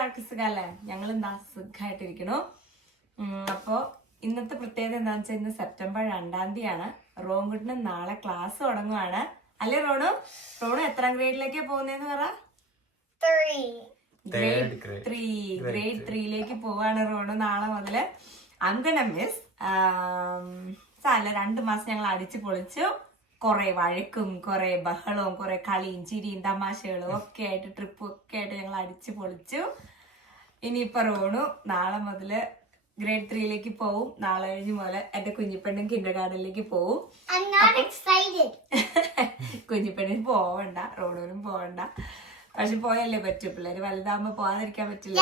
എല്ലാവർക്കും സുഖല്ലേ? ഞങ്ങൾ എന്താ സുഖമായിട്ടിരിക്കണു. അപ്പോൾ ഇന്നത്തെ പ്രത്യേകത എന്താണെന്ന് വെച്ചാൽ ഇന്ന് സെപ്റ്റംബർ 2-ാം തീയതിയാണ്. റോങ്കുട്ടിന് നാളെ ക്ലാസ് തുടങ്ങുവാണ് അല്ലേ റോണു? റോണു എത്രാം ഗ്രേഡിലേക്കാ പോകുന്നതെന്ന് പറ? ഗ്രേഡ് 3ലേക്ക് പോവാണ് റോണു നാളെ മുതല്. I'm gonna miss. സാല 2 മാസം ഞങ്ങൾ അടിച്ചു പൊളിച്ചു. കുറെ വഴക്കും കുറെ ബഹളവും കുറെ കളിയും ചിരിയും തമാശകളും ഒക്കെ ആയിട്ട് ട്രിപ്പും ഒക്കെ ആയിട്ട് ഞങ്ങൾ അടിച്ചു പൊളിച്ചു. ഇനിയിപ്പൊ റോണു നാളെ മുതല് ഗ്രേഡ് 3ലേക്ക് പോവും. നാളെ കഴിഞ്ഞ് മുതല് എന്റെ കുഞ്ഞിപ്പെണ്ണും കിൻഡർഗാർട്ടനിലേക്ക് പോവും. കുഞ്ഞിപ്പെണ്ണിന് പോവണ്ട, റോണുവിനും പോവണ്ട. പക്ഷെ പോയല്ലേ പറ്റൂ, പിള്ളേര് വലുതാകുമ്പോ പോകാതിരിക്കാൻ പറ്റില്ല.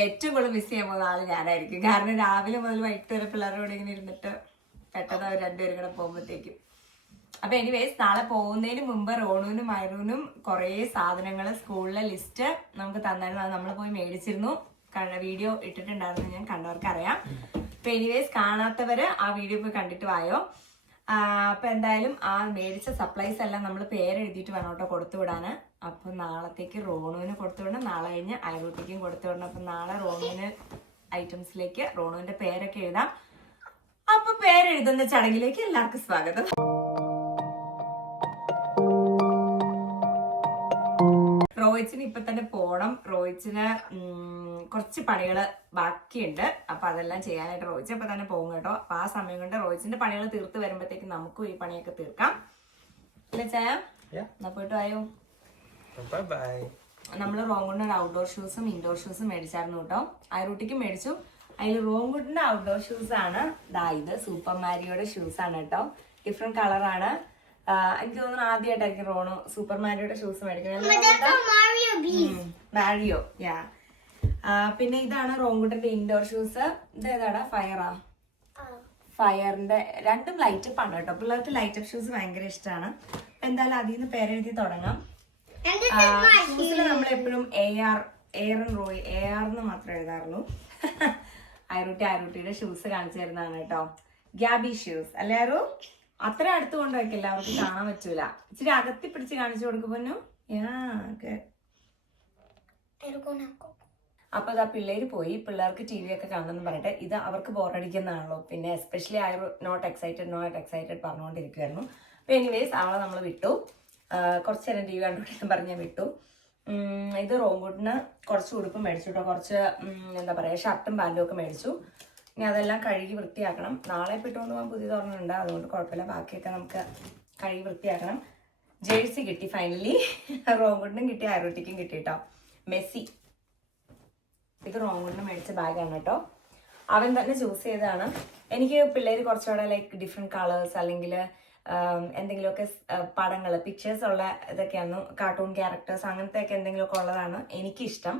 ഏറ്റവും കൂടുതൽ മിസ് ചെയ്യാൻ പോകുന്ന ആള് ഞാനായിരിക്കും. കാരണം രാവിലെ മുതൽ വൈകിട്ട് വരെ പിള്ളേരുടെ കൂടെ ഇങ്ങനെ ഇരുന്നിട്ട് പെട്ടെന്ന് അവർ രണ്ടുപേരും കൂടെ പോകുമ്പോഴത്തേക്കും. അപ്പൊ എനിവേസ് നാളെ പോകുന്നതിന് മുമ്പ് റോണുവിനും മൈറൂനും കുറെ സാധനങ്ങള് സ്കൂളിലെ ലിസ്റ്റ് നമുക്ക് തന്നായിരുന്നു. അത് നമ്മൾ പോയി മേടിച്ചിരുന്നു. വീഡിയോ ഇട്ടിട്ടുണ്ടായിരുന്നു, ഞാൻ കണ്ടവർക്ക് അറിയാം. അപ്പൊ എനിവേസ് കാണാത്തവര് ആ വീഡിയോ പോയി കണ്ടിട്ട് വായോ. അപ്പൊ എന്തായാലും ആ മേടിച്ച സപ്ലൈസ് എല്ലാം നമ്മൾ പേരെഴുതിയിട്ട് വേണം കേട്ടോ കൊടുത്തു വിടാന്. അപ്പൊ നാളത്തേക്ക് റോണുവിന് കൊടുത്തു വിടണം, നാളെ കഴിഞ്ഞ് അയൽക്കുട്ടിക്കും കൊടുത്തു വിടണം. അപ്പൊ നാളെ റോണുവിന് ഐറ്റംസിലേക്ക് റോണുവിന്റെ പേരൊക്കെ എഴുതാം. അപ്പൊ പേരെഴുതുന്ന ചടങ്ങിലേക്ക് എല്ലാവർക്കും സ്വാഗതം. റോയിച്ചിന് ഇപ്പൊ തന്നെ പോണം. റോയിച്ചിന് കുറച്ച് പണികള് ബാക്കിയുണ്ട്. അപ്പൊ അതെല്ലാം ചെയ്യാനായിട്ട് റോയിച്ച് ഇപ്പൊ തന്നെ പോകും കേട്ടോ. അപ്പൊ ആ സമയം കൊണ്ട് റോയിച്ചിന്റെ പണികൾ തീർത്ത് വരുമ്പോഴത്തേക്ക് നമുക്കും ഈ പണിയൊക്കെ തീർക്കാം അല്ലേ ചായ? എന്നാ പോയിട്ട് വായോ. നമ്മള് റോങ്കുണ്ടിന്റെ ഔട്ട്ഡോർ ഷൂസും ഇൻഡോർ ഷൂസും മേടിച്ചായിരുന്നു കേട്ടോ. അയറൂട്ടിക്കും മേടിച്ചു. അതിൽ റോങ്കുണ്ടിന്റെ ഔട്ട്ഡോർ ഷൂസ് ആണ് ഇത് സൂപ്പർ മാരിയോയുടെ ഷൂസ് ആണ് കേട്ടോ. ഡിഫറെന്റ് കളറാണ്. എനിക്ക് തോന്നുന്നു ആദ്യമായിട്ടായിരിക്കും റോണു സൂപ്പർ മാരിയോയുടെ ഷൂസ് മേടിക്കുന്നത്. മാരിയോ യാ. പിന്നെ ഇതാണ് റോങ്കുട്ടിന്റെ ഇൻഡോർ ഷൂസ്. ഇത് ഏതാടാ? ഫയറിന്റെ രണ്ടും ലൈറ്റ് അപ്പ് ആണ് കേട്ടോ. പിള്ളേർക്ക് ലൈറ്റ് അപ്പ് ഷൂസ് ഭയങ്കര ഇഷ്ടമാണ്. എന്തായാലും അതിൽ നിന്ന് പേരെഴുതി തുടങ്ങാം. ഷൂസിൽ നമ്മളെപ്പോഴും AR എന്ന് മാത്രമേ എഴുതാറുള്ളൂ. അയറൂട്ടിയുടെ ഷൂസ് കാണിച്ചു തരുന്നതാണ് കേട്ടോ. ഗ്യാബി ഷൂസ് അല്ലേ ആരോ? അത്ര അടുത്ത് കൊണ്ടുവയ്ക്കില്ല, അവർക്ക് കാണാൻ പറ്റൂല. ഇച്ചിരി അകത്തി പിടിച്ച് കാണിച്ചു കൊടുക്കുമ്പോ അപ്പൊ ഇതാ പിള്ളേര് പോയി. പിള്ളേർക്ക് TV ഒക്കെ കാണണമെന്ന് പറഞ്ഞിട്ട് ഇത് അവർക്ക് ബോറടിക്കുന്നതാണല്ലോ. പിന്നെ എസ്പെഷ്യലി നോട്ട് എക്സൈറ്റഡ് പറഞ്ഞുകൊണ്ടിരിക്കുവായിരുന്നു. അപ്പൊ എനിവേസ് അവളെ നമ്മൾ വിട്ടു. കുറച്ച് നേരം TV കണ്ടുപിടിക്കാൻ പറഞ്ഞാൽ വിട്ടു. ഇത് റോങ്കുട്ടിന് കുറച്ച് ഉടുപ്പ് മേടിച്ചു കേട്ടോ. കുറച്ച് എന്താ പറയാ ഷർട്ടും പാൻറ്റും ഒക്കെ മേടിച്ചു. ഇനി അതെല്ലാം കഴുകി വൃത്തിയാക്കണം. നാളെ ഇട്ടുകൊണ്ട് പോകാൻ പുതിയ തുറന്നുണ്ട്, അതുകൊണ്ട് കുഴപ്പമില്ല. ബാക്കിയൊക്കെ നമുക്ക് കഴുകി വൃത്തിയാക്കണം. ജേഴ്സി കിട്ടി ഫൈനലി. റോങ്കുട്ടിനും കിട്ടി, അയറൂട്ടിക്കും കിട്ടി കേട്ടോ. മെസ്സി. ഇത് റോങ്കുട്ടിന് മേടിച്ച ബാഗാണ് കേട്ടോ. അവൻ തന്നെ ചൂസ് ചെയ്തതാണ്. എനിക്ക് പിള്ളേര് കുറച്ചുകൂടെ ലൈക്ക് ഡിഫറെന്റ് കളേഴ്സ് അല്ലെങ്കിൽ എന്തെങ്കിലുമൊക്കെ പടങ്ങൾ പിക്ചേഴ്സ് ഉള്ള ഇതൊക്കെയാണ്, കാർട്ടൂൺ ക്യാരക്ടേഴ്സ് അങ്ങനത്തെ എന്തെങ്കിലുമൊക്കെ ഉള്ളതാണ് എനിക്കിഷ്ടം.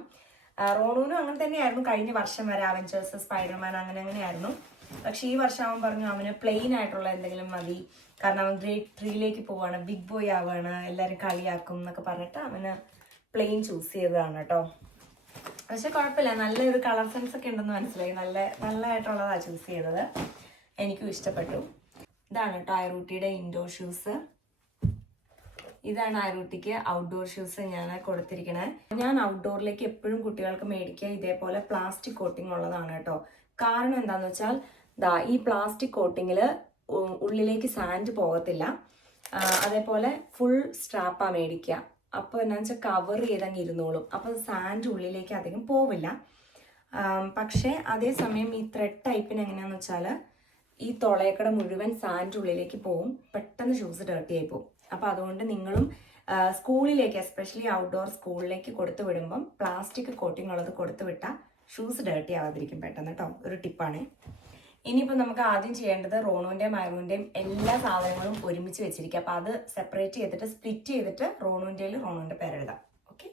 റോണുവിനും അങ്ങനെ തന്നെയായിരുന്നു കഴിഞ്ഞ വർഷം വരെ. അവഞ്ചേഴ്സ്, സ്പൈഡർമാൻ അങ്ങനെയായിരുന്നു. പക്ഷെ ഈ വർഷം അവൻ പറഞ്ഞു അവന് പ്ലെയിൻ ആയിട്ടുള്ള എന്തെങ്കിലും മതി. കാരണം അവൻ ഗ്രേഡ് 3ലേക്ക് പോവാണ്, ബിഗ് ബോയ് ആവാണ്, എല്ലാവരും കളിയാക്കും എന്നൊക്കെ പറഞ്ഞിട്ട് അവന് പ്ലെയിൻ ചൂസ് ചെയ്തതാണ് കേട്ടോ. പക്ഷെ കുഴപ്പമില്ല, നല്ലൊരു കളർ സെൻസ് ഒക്കെ ഉണ്ടെന്ന് മനസ്സിലായി. നല്ലതായിട്ടുള്ളതാണ് ചൂസ് ചെയ്തത്. എനിക്കും ഇഷ്ടപ്പെട്ടു. ഇതാണ് കേട്ടോ അയറൂട്ടിയുടെ ഇൻഡോർ ഷൂസ്. ഇതാണ് അയറൂട്ടിക്ക് ഔട്ട്ഡോർ ഷൂസ് ഞാൻ കൊടുത്തിരിക്കണേ. ഞാൻ ഔട്ട്ഡോറിലേക്ക് എപ്പോഴും കുട്ടികൾക്ക് മേടിക്കുക ഇതേപോലെ പ്ലാസ്റ്റിക് കോട്ടിംഗ് ഉള്ളതാണ് കേട്ടോ. കാരണം എന്താന്ന് വെച്ചാൽ ഈ പ്ലാസ്റ്റിക് കോട്ടിങ്ങില് ഉള്ളിലേക്ക് സാൻഡ് പോകത്തില്ല. അതേപോലെ ഫുൾ സ്ട്രാപ്പാ മേടിക്കുക. അപ്പോൾ എന്താണെന്ന് വെച്ചാൽ കവർ ചെയ്തങ്ങ് ഇരുന്നോളും. അപ്പോൾ സാൻഡ് ഉള്ളിലേക്ക് അധികം പോവില്ല. പക്ഷേ അതേസമയം ഈ ത്രെഡ് ടൈപ്പിന് എങ്ങനെയാണെന്ന് വെച്ചാൽ ഈ തുളയക്കട മുഴുവൻ സാൻഡ് ഉള്ളിലേക്ക് പോവും, പെട്ടെന്ന് ഷൂസ് ഡേർട്ടി ആയി പോവും. അപ്പോൾ അതുകൊണ്ട് നിങ്ങളും സ്കൂളിലേക്ക് എസ്പെഷ്യലി ഔട്ട്ഡോർ സ്കൂളിലേക്ക് കൊടുത്തു വിടുമ്പം പ്ലാസ്റ്റിക് കോട്ടിംഗ് ഉള്ളത് കൊടുത്തു വിട്ടാൽ ഷൂസ് ഡേർട്ടി ആവാതിരിക്കും പെട്ടെന്ന് കേട്ടോ. ഒരു ടിപ്പാണ്. ഇനിയിപ്പോൾ നമുക്ക് ആദ്യം ചെയ്യേണ്ടത് റോണുവിൻ്റെയും മൈറൂവിൻ്റെയും എല്ലാ സാധനങ്ങളും ഒരുമിച്ച് വെച്ചിരിക്കുക. അപ്പോൾ അത് സെപ്പറേറ്റ് ചെയ്തിട്ട് സ്പ്ലിറ്റ് ചെയ്തിട്ട് റോണുവിൻ്റെ പേരെഴുതാം. ഓക്കെ.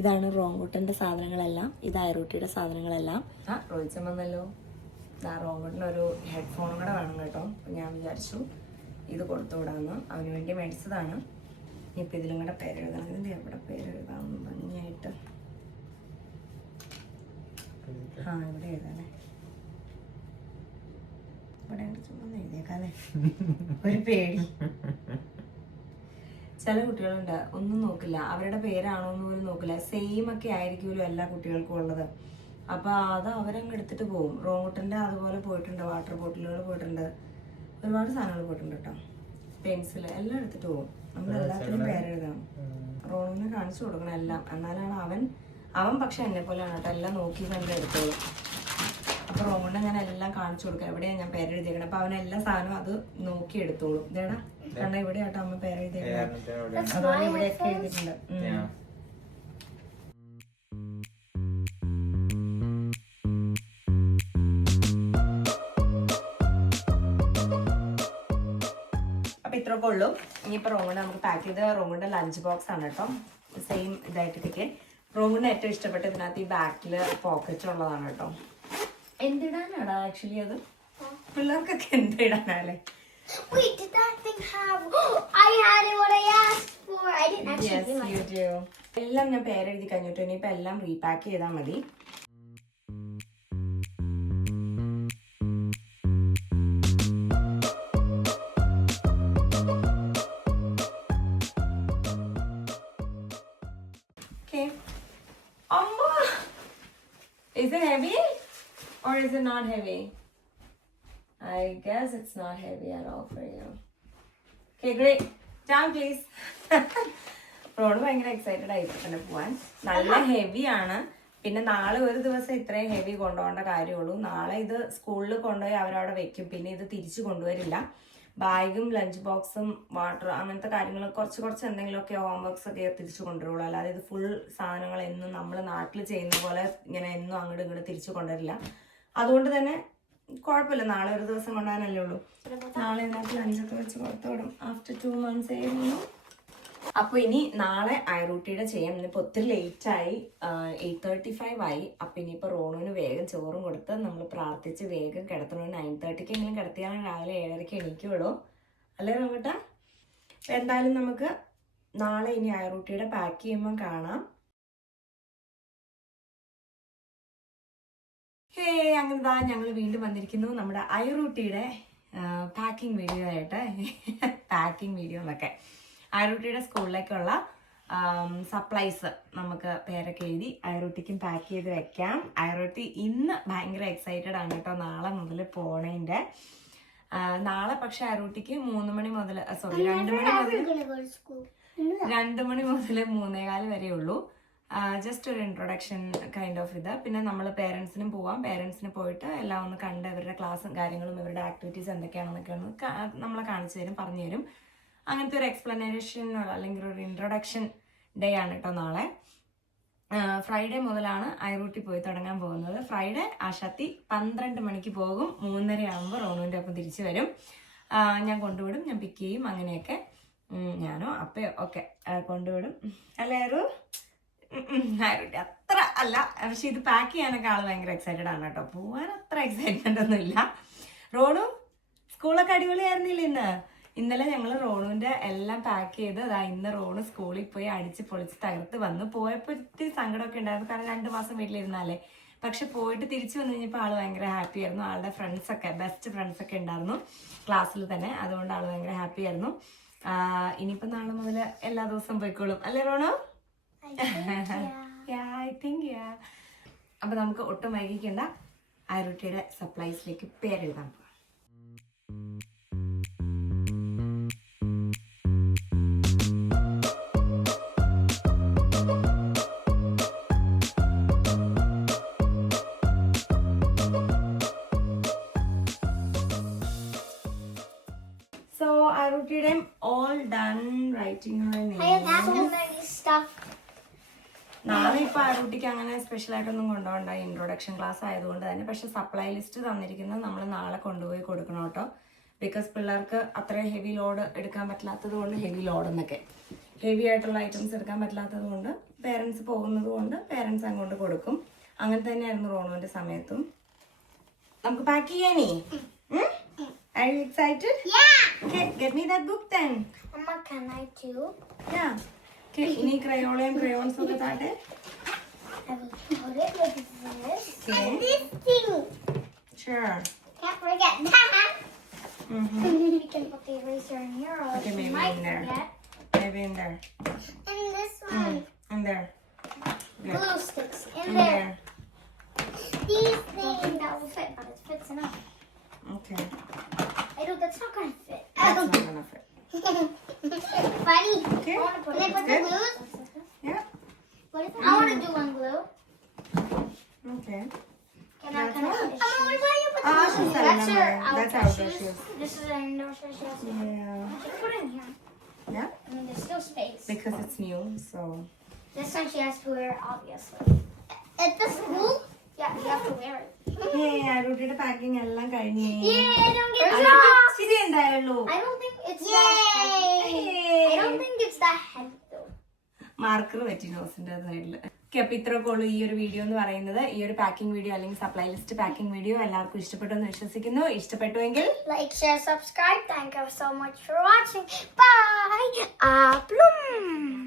ഇതാണ് റോങ്കുട്ടൻ്റെ സാധനങ്ങളെല്ലാം. ഇത് അയറൂട്ടിയുടെ സാധനങ്ങളെല്ലാം. റോയിച്ചൻ വന്നല്ലോ. റോങ്കുട്ടനൊരു ഹെഡ്ഫോണും കൂടെ വേണം കേട്ടോ. ഞാൻ വിചാരിച്ചു ഇത് കൊടുത്തു വിടാമെന്ന്. അവന് വേണ്ടി മേടിച്ചതാണ്. ഇനിയിപ്പോൾ ഇതിലും കൂടെ പേരെഴുതണം. ഇതിൻ്റെ എവിടെ പേരെഴുതാം ഭംഗിയായിട്ട്? ഇവിടെ എഴുതാനേ, ഇവിടെ ചുമ്മാ എഴുതിയേക്കാല്ലേ, ഒരു പേടി. ചില കുട്ടികളുണ്ട് ഒന്നും നോക്കില്ല, അവരുടെ പേരാണോ എന്ന് പോലും നോക്കില്ല. സെയിം ഒക്കെ ആയിരിക്കുമല്ലോ എല്ലാ കുട്ടികൾക്കും ഉള്ളത്. അപ്പോൾ അത് അവരങ്ങ് എടുത്തിട്ട് പോകും. റോങ്ങുട്ടൻ്റെ അതുപോലെ പോയിട്ടുണ്ട്, വാട്ടർ ബോട്ടിലുകൾ പോയിട്ടുണ്ട്, ഒരുപാട് സാധനങ്ങൾ പോയിട്ടുണ്ട് കേട്ടോ. പെൻസിൽ എല്ലാം എടുത്തിട്ട് പോകും. നമ്മൾ എല്ലാത്തിനും പേരെഴുതണം. റോണിനെ കാണിച്ചു കൊടുക്കണം എല്ലാം, എന്നാലാണ് അവൻ പക്ഷെ എന്നെ പോലെയാണ് കേട്ടോ, എല്ലാം നോക്കി കണ്ട് എടുത്തോളും. അപ്പോൾ റോണിനെ ഞാൻ എല്ലാം കാണിച്ചു കൊടുക്കാം, എവിടെയാണ് ഞാൻ പേരെഴുതിയേക്കണം. അപ്പോൾ അവനെല്ലാ സാധനവും അത് നോക്കി എടുത്തോളും. ഇതേടാ കണ്ട, ഇവിടെ ആട്ടോ അമ്മ പേരെഴുതിയേക്കണം, അതുപോലെ ഇവിടെയൊക്കെ എഴുതിയിട്ടുണ്ട്. ഇത്രയൊക്കെ ഉള്ളൂ. ഇനിയിപ്പോൾ റോമിന് നമുക്ക് പാക്ക് ചെയ്ത് റോമിൻ്റെ ലഞ്ച് ബോക്സ് ആണ് കേട്ടോ, സെയിം ഇതായിട്ടൊക്കെ. റോമിന് ഏറ്റവും ഇഷ്ടപ്പെട്ട ഇതിനകത്ത് ഈ ബാക്കിൽ പോക്കറ്റ് ഉള്ളതാണ് കേട്ടോ. എന്തിടാനാടാ ആക്ച്വലി അത്? പിള്ളേർക്കൊക്കെ എന്തിടാനല്ലേ? എല്ലാം ഞാൻ പേരെഴുതി കഴിഞ്ഞിട്ട് ഇനിയിപ്പോൾ എല്ലാം റീപാക്ക് ചെയ്താൽ മതി. Is it heavy or is it not heavy? I guess it's not heavy at all for you. Okay, great. Down please. Road ഭയങ്കര എക്സൈറ്റഡ് ആയിട്ട് പോവാൻ. നല്ല ഹെവി ആണ്. പിന്നെ നാളെ ഒരു ദിവസം ഇത്രയും ഹെവി കൊണ്ടുപോകേണ്ട കാര്യമുള്ളൂ. നാളെ ഇത് സ്കൂളിൽ കൊണ്ടുപോയി അവരവിടെ വെക്കും, പിന്നെ ഇത് തിരിച്ചു കൊണ്ടുവരില്ല. ബാഗും ലഞ്ച് ബോക്സും വാട്ടർ അങ്ങനത്തെ കാര്യങ്ങൾ കുറച്ച് എന്തെങ്കിലുമൊക്കെ ഹോംവർക്സ് ഒക്കെ തിരിച്ചു കൊണ്ടുവരുള്ളൂ. അല്ലാതെ ഇത് ഫുൾ സാധനങ്ങൾ എന്നും നമ്മൾ നാട്ടിൽ ചെയ്യുന്ന പോലെ ഇങ്ങനെ എന്നും അങ്ങോട്ട് ഇങ്ങോട്ട് തിരിച്ചു കൊണ്ടുവരില്ല. അതുകൊണ്ട് തന്നെ കുഴപ്പമില്ല, നാളെ ഒരു ദിവസം കൊണ്ടുപോകാനല്ലേ ഉള്ളൂ. നാളെ ഇതിനകത്ത് ലഞ്ചൊക്കെ വെച്ച് കൊടുത്തു വിടും. ആഫ്റ്റർ 2 months ആയിരുന്നു. അപ്പോൾ ഇനി നാളെ ഐറൂട്ടിയുടെ ചെയ്യാം. ഇന്നിപ്പോൾ ഒത്തിരി ലേറ്റായി, 8:35 ആയി. അപ്പം ഇനിയിപ്പോൾ റോണുവിന് വേഗം ചോറും കൊടുത്ത് നമ്മൾ പ്രാർത്ഥിച്ച് വേഗം കിടത്തണം. 9:30 എങ്കിലും കിടത്തിയാൽ രാവിലെ 7:30 എണീക്കുള്ളൂ, അല്ലേ റോമേട്ടാ? എന്തായാലും നമുക്ക് നാളെ ഇനി ഐറൂട്ടിയുടെ പാക്ക് ചെയ്യുമ്പോൾ കാണാം. ഹേ, അങ്ങനെതാ ഞങ്ങൾ വീണ്ടും വന്നിരിക്കുന്നു നമ്മുടെ ഐറൂട്ടിയുടെ പാക്കിംഗ് വീഡിയോ ആയിട്ട്. പാക്കിംഗ് വീഡിയോ എന്നൊക്കെ ഐറൂട്ടിയുടെ സ്കൂളിലേക്കുള്ള സപ്ലൈസ് നമുക്ക് പേരൊക്കെ എഴുതി ഐറൂട്ടിക്കും പാക്ക് ചെയ്ത് വെക്കാം. ഐറൂട്ടി ഇന്ന് ഭയങ്കര എക്സൈറ്റഡ് ആണ് കേട്ടോ നാളെ മുതൽ പോണേൻ്റെ. നാളെ പക്ഷെ ഐറൂട്ടിക്ക് 2 മണി മുതൽ 2 മണി മുതൽ 3:15 വരെ ഉള്ളൂ. ജസ്റ്റ് ഒരു ഇൻട്രൊഡക്ഷൻ കൈൻഡ് ഓഫ് ഇത്. പിന്നെ നമ്മൾ പേരൻസിനും പോവാം. പേരൻസിന് പോയിട്ട് എല്ലാം ഒന്ന് കണ്ട് അവരുടെ ക്ലാസ്സും കാര്യങ്ങളും ഇവരുടെ ആക്ടിവിറ്റീസ് എന്തൊക്കെയാണെന്നൊക്കെ ഒന്ന് നമ്മളെ കാണിച്ചു തരും, പറഞ്ഞു തരും. അങ്ങനത്തെ ഒരു എക്സ്പ്ലനേഷൻ അല്ലെങ്കിൽ ഒരു ഇൻട്രൊഡക്ഷൻ ഡേ ആണ് കേട്ടോ നാളെ. ഫ്രൈഡേ മുതലാണ് ഐറൂട്ടി പോയി തുടങ്ങാൻ പോകുന്നത്. ഫ്രൈഡേ ആശാത്തി 12 മണിക്ക് പോകും. 3:30 ആകുമ്പോൾ റോണുവിൻ്റെ ഒപ്പം തിരിച്ചു വരും. ഞാൻ കൊണ്ടുവിടും, ഞാൻ പിക്ക് ചെയ്യും, അങ്ങനെയൊക്കെ. ഞാനോ അപ്പയോ ഒക്കെ കൊണ്ടുവിടും. അല്ലേ ഐറൂട്ടി അത്ര അല്ല, പക്ഷെ ഇത് പാക്ക് ചെയ്യാനൊക്കെ ആൾ ഭയങ്കര എക്സൈറ്റഡ് ആണ് കേട്ടോ. പോവാൻ അത്ര എക്സൈറ്റ്മെന്റ് ഒന്നും ഇല്ല. റോണു സ്കൂളൊക്കെ അടിപൊളിയായിരുന്നില്ല ഇന്നലെ ഞങ്ങൾ റോണുവിൻ്റെ എല്ലാം പാക്ക് ചെയ്ത് ഇന്ന് റോണു സ്കൂളിൽ പോയി അടിച്ച് പൊളിച്ച് തകർത്ത് വന്നു. പോയപ്പോൾ ഇത്തിരി സങ്കടമൊക്കെ ഉണ്ടായിരുന്നു, കാരണം 2 മാസം വീട്ടിലിരുന്നാലേ. പക്ഷെ പോയിട്ട് തിരിച്ചു വന്നു കഴിഞ്ഞപ്പോൾ ആൾ ഭയങ്കര ഹാപ്പി ആയിരുന്നു. ആളുടെ ഫ്രണ്ട്സൊക്കെ ബെസ്റ്റ് ഫ്രണ്ട്സൊക്കെ ഉണ്ടായിരുന്നു ക്ലാസ്സിൽ തന്നെ, അതുകൊണ്ട് ആൾ ഭയങ്കര ഹാപ്പി ആയിരുന്നു. ഇനിയിപ്പോൾ നാളെ മുതൽ എല്ലാ ദിവസവും പോയിക്കോളും, അല്ലേ റോണു? ഐ തിങ്ക് അപ്പോൾ നമുക്ക് ഒട്ടും വൈകിക്കേണ്ട ഐറൂട്ടിയുടെ സപ്ലൈസിലേക്ക് പേരെഴുതാൻ പോകാം. I'm all done writing her name. നാളെ ഇപ്പൊ ഐറൂട്ടിക്ക് അങ്ങനെ സ്പെഷ്യൽ ആയിട്ടൊന്നും കൊണ്ടുപോകണ്ട, ഇൻട്രൊഡക്ഷൻ ക്ലാസ് ആയതുകൊണ്ട് തന്നെ. പക്ഷെ സപ്ലൈ ലിസ്റ്റ് തന്നിരിക്കുന്നത് നമ്മൾ നാളെ കൊണ്ടുപോയി കൊടുക്കണം കേട്ടോ. ബിക്കോസ് പിള്ളേർക്ക് അത്രയും ഹെവി ലോഡ് എടുക്കാൻ പറ്റാത്തത് കൊണ്ട്, ഹെവി ആയിട്ടുള്ള ഐറ്റംസ് എടുക്കാൻ പറ്റാത്തത് കൊണ്ട് പേരൻസ് പോകുന്നത് കൊണ്ട് പേരൻസ് അങ്ങോട്ട് കൊടുക്കും. അങ്ങനെ തന്നെയായിരുന്നു റോണുവിന്റെ സമയത്തും. നമുക്ക് പാക്ക് ചെയ്യാനേ. Are you excited? Yeah. Okay, get me that book then. Mama, can I do? Yeah. Okay, ഇനി ക്രയോളയും ക്രയോൺസും ഒക്കെ താട്ടെ. I will put it like this. Okay. And this thing. Sure. Can't forget that. Mm-hmm. We can put the eraser in here, or Okay, we maybe might in there. forget. Maybe in there. And this one. In there. Good. Glue sticks in In there. there. These things that will fit, but it fits enough. Okay. I know that's not gonna fit. That's not gonna fit. Funny. Okay. I want to put That's it. Put the good. glues. Yeah. What is it? I want to do one glue. Okay. Can I? That's Can I? all. Where do you put the Ah, glue? she's That's your That's outdoor outdoor shoes. shoes. This is an indoor shoes. Yes. Yeah. Just put it in here. Yeah. I mean, there's still space. Because it's new, so. This one she has to wear, obviously. At the school? Yeah, you have to wear it. Hey, അരുട്ടിയുടെ packing എല്ലാം കഴിഞ്ഞേ. Yay! I don't get അത് lost. ഇച്ചിരി ഉണ്ടായുള്ളൂ. I don't think it's that heavy. I don't think it's that heavy though. Marker പറ്റി നോസിന്റെ സൈഡിൽ. Okay, അപ്പൊ ഇത്രയൊക്കെ ഉള്ളൂ ഈ ഒരു വീഡിയോ എന്ന് പറയുന്നത്. ഈ ഒരു പാക്കിംഗ് വീഡിയോ അല്ലെങ്കിൽ സപ്ലൈ ലിസ്റ്റ് പാക്കിംഗ് വീഡിയോ എല്ലാവർക്കും ഇഷ്ടപ്പെട്ടു എന്ന് വിശ്വസിക്കുന്നു. ഇഷ്ടപ്പെട്ടുവെങ്കിൽ Like, share, subscribe. Thank you so much for watching. Bye. Plum.